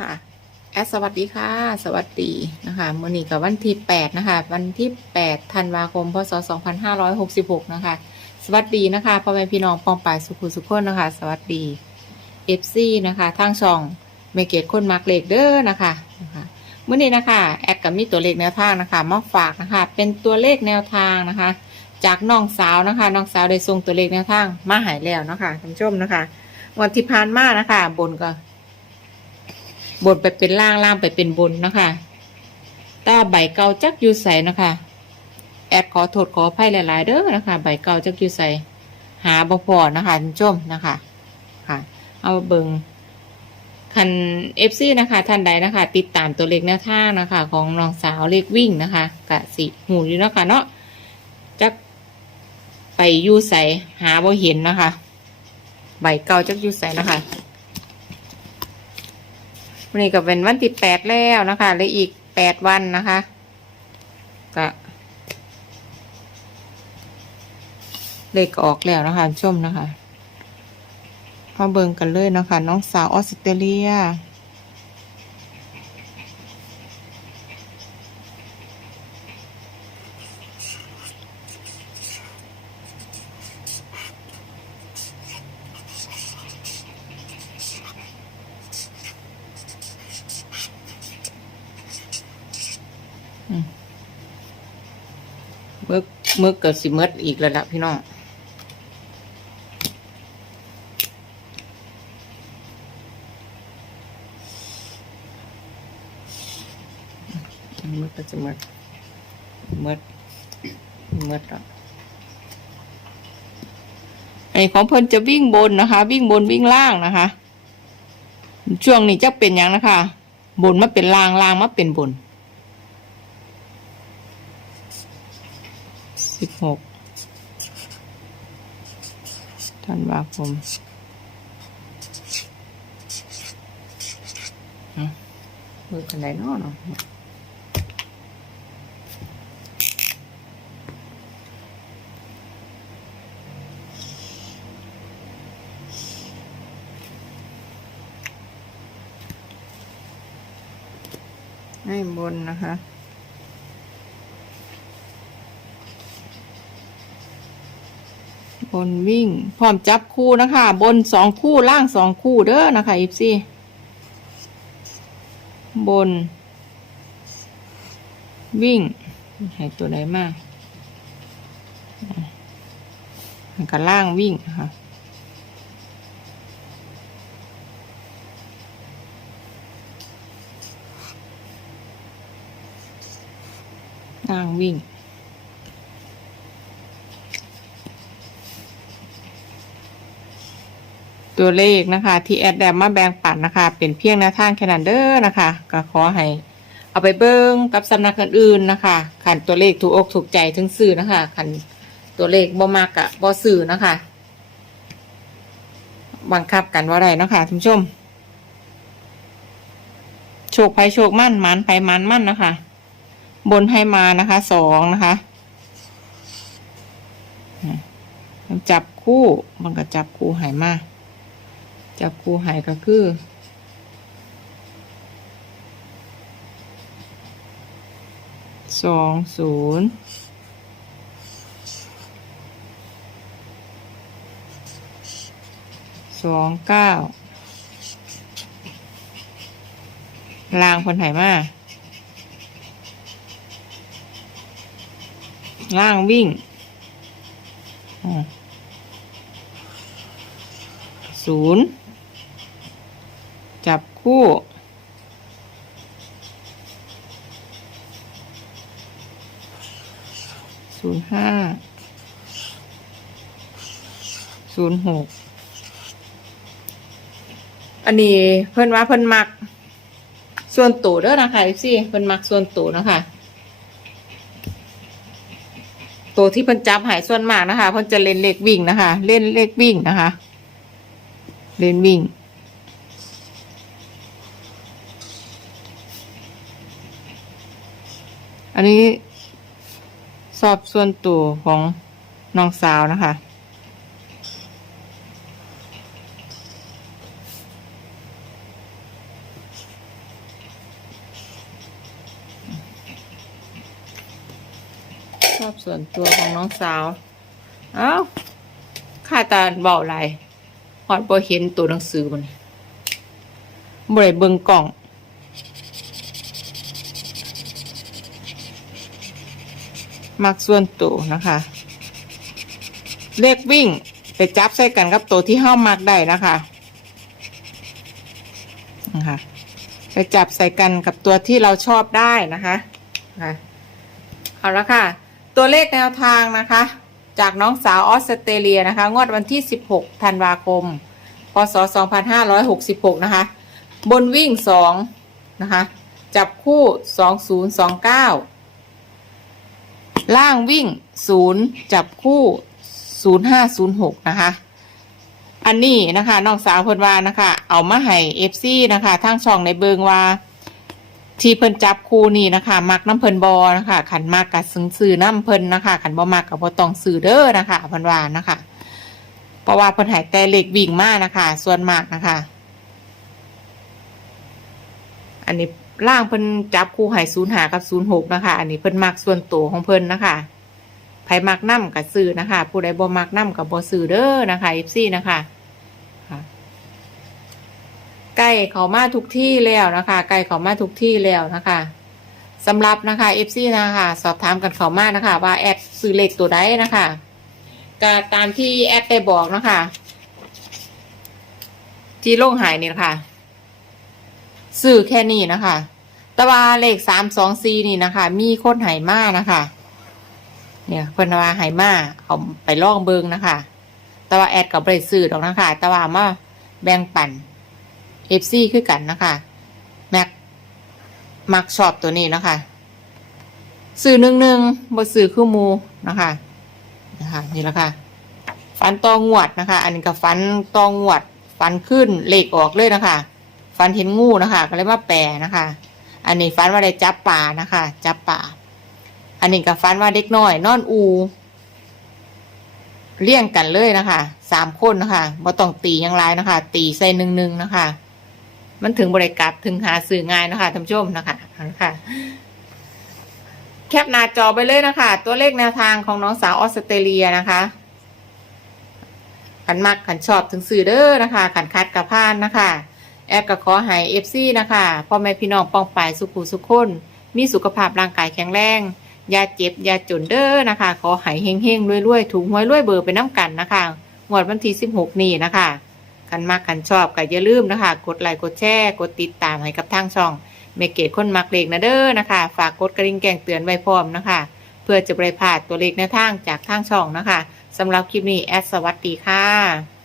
ค่ะ แอดสวัสดีค่ะ สวัสดีนะคะมื่อนี้กับวันที่8นะคะ วันที่8ธันวาคม พศ2566นะคะ สวัสดีนะคะพ่อแม่พี่น้องปองป่ายสุขุสุขคนนะคะ สวัสดีเอฟซีนะคะ ทางช่องเมเกตคนมักเลขเด้อนะคะนะคะมื่อนี้นะคะแอดกับมีตัวเลขแนวทางนะคะมาฝากนะคะ เป็นตัวเลขแนวทางนะคะ จากน้องสาวนะคะน้องสาวได้ส่งตัวเลขแนวทางมาหายแล้วนะคะท่านผู้ชมนะคะ วันที่ผ่านมานะคะ บนก็ บนไปเป็นล่างล่างไปเป็นบนนะคะต่ว่าใบเก่าจักอยู่ใส่นะคะแอดขอโทษขออภัยหลาย ๆ เด้อนะคะ ใบเก่าจักอยู่ใส่หาบ่พอนะคะท่านชมนะคะค่ะ เอาเบิงคันเอฟซีนะคะท่านใดนะคะ ติดตามตัวเลขแนวทานะคะ ของน้องสาวเลขวิ่งนะคะกะสิหูอยู่นะคะเนาะจักไปยู่ใส่หาบ่เห็นนะคะ ใบเก่าจักยู่ใส่นะคะ วันนี้ก็เป็นวันที่แปดแล้วนะคะเหลืออีกแปดวันนะคะก็เลขออกแล้วนะคะชมนะคะมาเบิ่งกันเลยนะคะ น้องสาวออสเตรเลีย มื่อเมื่อเกิดสิเมดอีกแล้วล่ะพี่น้องเมื่อก็จะเมดเมดเมดแล้วไอของเพิ่นจะวิ่งบนนะคะ วิ่งบนวิ่งล่างนะคะ ช่วงนี้จะเป็นอย่างนะคะ บนมาเป็นล่างล่างมาเป็นบน สิบหกธันวาคมอะเบิกกันไหนเนาะเนาะให้บนนะคะ บนวิ่ง พร้อมจับคู่นะคะ บนสองคู่ล่างสองคู่เด้อนะคะอีฟซี่บน วิ่งให้ตัวไหนมากกับล่างวิ่งนะคะล่างวิ่ง ตัวเลขนะคะ ที่แอดแดมมาแบ่งปันนะคะ เป็นเพียงแนวทางแค่นั้นเด้อนะคะ ก็ขอให้เอาไปเบิ้งกับสำนักอื่นๆนะคะขันตัวเลขถูกอกถูกใจถึงสื่อนะคะขันตัวเลขบ่มากกะบ่สื่อนะคะ บังคับกันว่าไรนะคะท่านผู้ชม โชคไปโชคมั่นมันไปมันมั่นนะคะ บนให้มานะคะสองนะคะจับคู่มันก็จับคู่หายมา จับคู่หายก็คือสองศูนย์สองเก้าลางคนไหมาล่างวิ่งศูนย์ จับคู่ศูนย์ห้าศูนย์หกอันนี้เพิ่นว่าเพิ่นมัก ส่วนตัวเด้อนะคะสิเพิ่นมักส่วนตัวนะคะตัวที่เพิ่นจับหายส่วนมากนะคะเพิ่นจะเล่นเลขวิ่งนะคะ เล่นเลขวิ่งนะคะ เล่นวิ่ง อันนี้สอบส่วนตัวของน้องสาวนะคะ สอบส่วนตัวของน้องสาว เอา้าข้าตาเบาไรหอดบ่เห็นตัวหนังสือมันบ่ได้เบิ่งกล่อง มักส่วนตัวนะคะ เลขวิ่งไปจับใส่กันกับตัวที่ห้ามักได้นะคะนะคะไปจับใส่กันกับตัวที่เราชอบได้นะคะนะคะเอาละค่ะ ตัวเลขแนวทางนะคะ จากน้องสาวออสเตรเลียนะคะ งวดวันที่ 16 ธันวาคม พศ 2566 นะคะ บนวิ่ง 2 นะคะ จับคู่ 2029 ล่างวิ่ง0จับคู่0506นะคะ อันนี้นะคะน้องสาวเพิ่นว่านะคะ เอามาให้ FC นะคะทางช่องในเบิงว่า ที่เพิ่นจับคู่นี่นะคะ มักน้ำเพิ่นบอนะคะขันมากกับซื้อซื้อน้ำเพิ่นนะคะขันบ่มักกับบ่ต้องซื้อเด้อนะคะเพิ่นว่านะคะ เพราะว่าเพิ่นหายแต่เหล็กวิ่งมากนะคะ ส่วนมากนะคะ อันนี้ ล่างเพิ่นจับคู่หายศูนย์หากับศูนย์หกนะคะ อันนี้เพิ่นมักส่วนตัวของเพิ่นนะคะไผมักน้ำกับซื้อนะคะ ผู้ใดบ่มักน้ำกับบ่ซื้อเด้อนะคะ FC นะคะคะใกล้เขามาทุกที่แล้วนะคะใกล้เขามาทุกที่แล้วนะคะสำหรับนะคะ FC นะคะ สอบถามกันเขามานะคะ ว่าแอดซื้อเลขตัวใดนะคะก็ตามที่แอดได้บอกนะคะ ที่โล่งหายนี่นะคะ ซื้อแค่นี้นะคะ แต่ว่าเลขสามสองสี่นี่นะคะ มีคนหายมานะคะ เนี่ยเพิ่นว่าหายมาเอาไปลองเบิงนะคะ แต่ว่าแอดกับไปซื้อดอกนะคะ แต่ว่ามาแบ่งปันเอฟซีคือกันนะคะแม็กมักชอบตัวนี้นะคะซื้อหนึ่งหนึ่งบซื้อคือมูนะคะนะคะนี่แหละค่ะฟันตองวดนะคะ อันนี้ก็ฟันตองวด ฟันขึ้นเลขออกเลยนะคะ ฟันเห็นงูนะคะ ก็เลยมาแปลนะคะ อันนี้ฟันว่าได้จับป่านะคะ จับป่า อันนี้ก็ฟันว่าเด็กน้อย นอนอู เลี่ยงกันเลยนะคะสามคนนะคะบ่ต้องตีอยังไรนะคะ ตีใส่หนึ่งหนึ่งนะคะ มันถึงบริกลับถึงหาสื่อง่ายนะคะท่านผู้ชมนะคะเอาละค่ะแคปหน้าจอไปเลยนะคะ ตัวเลขแนวทางของน้องสาวออสเตรเลียนะคะขันมักขันชอบถึงสื่อเด้อนะคะขันคัดกับพานนะคะ แอดก็ขอให้เอฟซีนะคะพ่อแม่พี่น้องป้องปายสุขุสุขคน มีสุขภาพร่างกายแข็งแรงอย่าเจ็บอย่าจนเด้อนะคะ ขอให้เฮงเฮงรวยรวยๆถูกหวยรวยเบอร์ไปน้ำกันนะคะงวดวันที่สิบหกนี้นะคะกันมากกันชอบก็อย่าลืมนะคะ กดไลค์กดแชร์กดติดตามให้กับทางช่องเมเกตคนมักเลขนะเด้อนะคะ ฝากกดกระดิ่งแจ้งเตือนไว้พร้อมนะคะ เพื่อจะบริพลาดตัวเลขในทางจากทางช่องนะคะสำหรับคลิปนี้แอดสวัสดีค่ะ